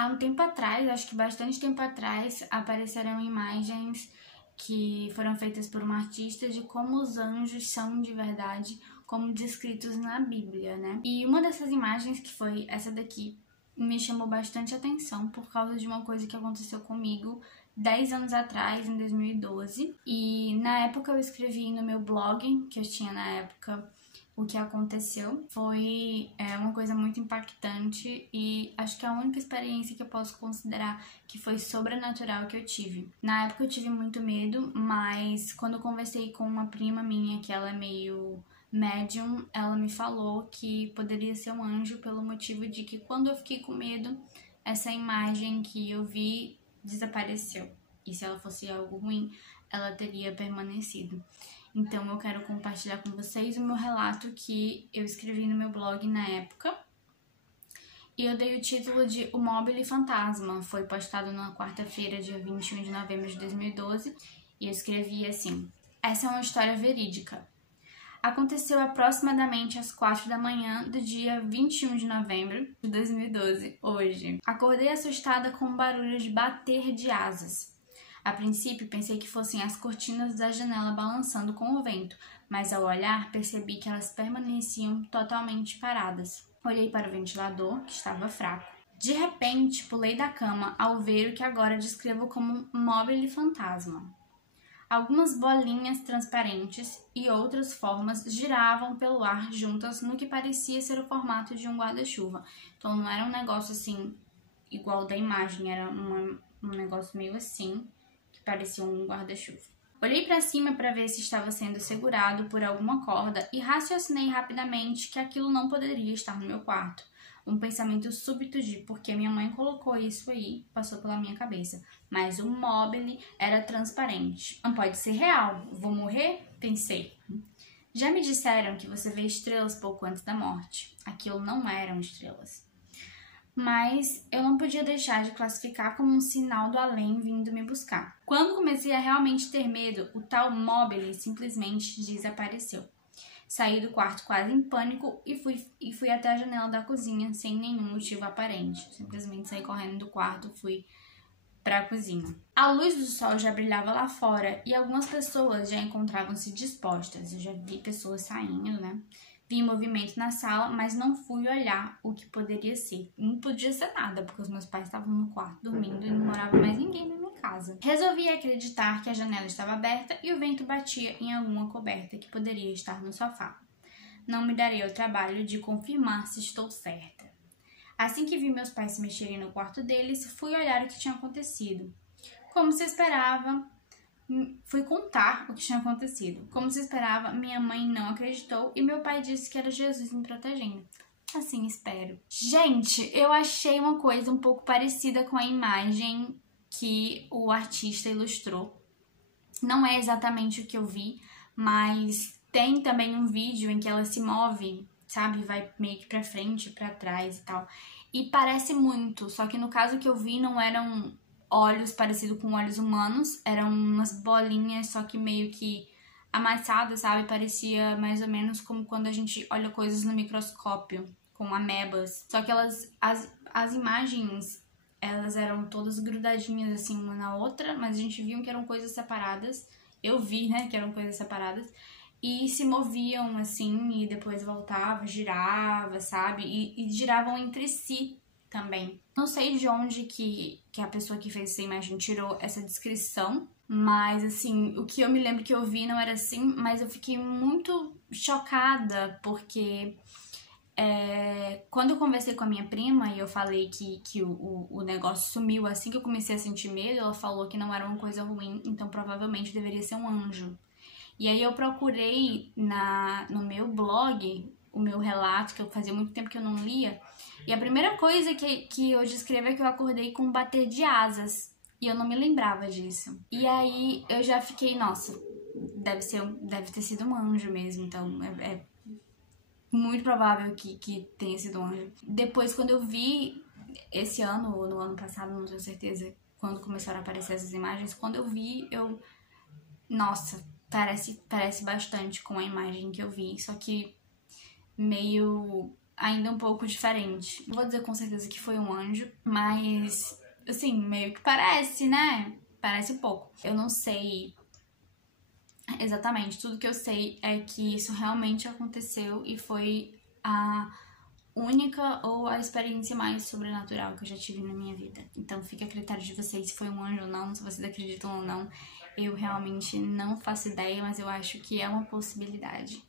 Há um tempo atrás, acho que bastante tempo atrás, apareceram imagens que foram feitas por uma artista de como os anjos são de verdade, como descritos na Bíblia, né? E uma dessas imagens, que foi essa daqui, me chamou bastante atenção por causa de uma coisa que aconteceu comigo 10 anos atrás, em 2012. E na época eu escrevi no meu blog, que eu tinha na época, o que aconteceu. Foi uma coisa muito impactante e acho que é a única experiência que eu posso considerar que foi sobrenatural que eu tive. Na época eu tive muito medo, mas quando eu conversei com uma prima minha, que ela é meio médium, ela me falou que poderia ser um anjo pelo motivo de que quando eu fiquei com medo, essa imagem que eu vi desapareceu. E se ela fosse algo ruim, ela teria permanecido. Então eu quero compartilhar com vocês o meu relato que eu escrevi no meu blog na época. E eu dei o título de O Mobile Fantasma. Foi postado na quarta-feira, dia 21 de novembro de 2012. E eu escrevi assim: essa é uma história verídica. Aconteceu aproximadamente às 4 da manhã do dia 21 de novembro de 2012, hoje. Acordei assustada com um barulho de bater de asas. A princípio, pensei que fossem as cortinas da janela balançando com o vento, mas ao olhar, percebi que elas permaneciam totalmente paradas. Olhei para o ventilador, que estava fraco. De repente, pulei da cama ao ver o que agora descrevo como um mobile fantasma. Algumas bolinhas transparentes e outras formas giravam pelo ar juntas no que parecia ser o formato de um guarda-chuva. Então não era um negócio assim, igual da imagem, era um negócio meio assim, que parecia um guarda-chuva. Olhei para cima para ver se estava sendo segurado por alguma corda e raciocinei rapidamente que aquilo não poderia estar no meu quarto. Um pensamento súbito de por que minha mãe colocou isso aí passou pela minha cabeça. Mas o mobile era transparente. Não pode ser real. Vou morrer? Pensei. Já me disseram que você vê estrelas pouco antes da morte. Aquilo não eram estrelas. Mas eu não podia deixar de classificar como um sinal do além vindo me buscar. Quando comecei a realmente ter medo, o tal mobile simplesmente desapareceu. Saí do quarto quase em pânico e fui até a janela da cozinha sem nenhum motivo aparente. Simplesmente saí correndo do quarto e fui para a cozinha. A luz do sol já brilhava lá fora e algumas pessoas já encontravam-se dispostas. Eu já vi pessoas saindo, né? Vi movimento na sala, mas não fui olhar o que poderia ser. Não podia ser nada, porque os meus pais estavam no quarto dormindo e não morava mais ninguém na minha casa. Resolvi acreditar que a janela estava aberta e o vento batia em alguma coberta que poderia estar no sofá. Não me darei ao trabalho de confirmar se estou certa. Assim que vi meus pais se mexerem no quarto deles, fui olhar o que tinha acontecido. Como se esperava, fui contar o que tinha acontecido. Como se esperava, minha mãe não acreditou e meu pai disse que era Jesus me protegendo. Assim espero. Gente, eu achei uma coisa um pouco parecida com a imagem que o artista ilustrou. Não é exatamente o que eu vi, mas tem também um vídeo em que ela se move, sabe? Vai meio que pra frente, pra trás e tal. E parece muito, só que no caso que eu vi não eram olhos parecidos com olhos humanos, eram umas bolinhas, só que meio que amassadas, sabe? Parecia mais ou menos como quando a gente olha coisas no microscópio, com amebas. Só que as imagens, elas eram todas grudadinhas assim uma na outra, mas a gente viu que eram coisas separadas. Eu vi, né, que eram coisas separadas. E se moviam assim, e depois voltava, girava, sabe? E giravam entre si também. Não sei de onde que a pessoa que fez essa imagem tirou essa descrição, mas assim, o que eu me lembro que eu vi não era assim, mas eu fiquei muito chocada, porque quando eu conversei com a minha prima e eu falei que o negócio sumiu assim que eu comecei a sentir medo, ela falou que não era uma coisa ruim, então provavelmente deveria ser um anjo. E aí eu procurei no meu blog o meu relato, que eu fazia muito tempo que eu não lia, e a primeira coisa que eu descrevo é que eu acordei com um bater de asas, e eu não me lembrava disso. E aí eu já fiquei, nossa, deve ter sido um anjo mesmo, então é muito provável que tenha sido um anjo. Depois, quando eu vi esse ano, ou no ano passado, não tenho certeza, quando começaram a aparecer essas imagens, quando eu vi, nossa, parece bastante com a imagem que eu vi, só que meio ainda um pouco diferente. Não vou dizer com certeza que foi um anjo, mas, assim, meio que parece, né? Parece um pouco. Eu não sei exatamente, tudo que eu sei é que isso realmente aconteceu e foi a única ou a experiência mais sobrenatural que eu já tive na minha vida. Então fica a critério de vocês se foi um anjo ou não, se vocês acreditam ou não. Eu realmente não faço ideia, mas eu acho que é uma possibilidade.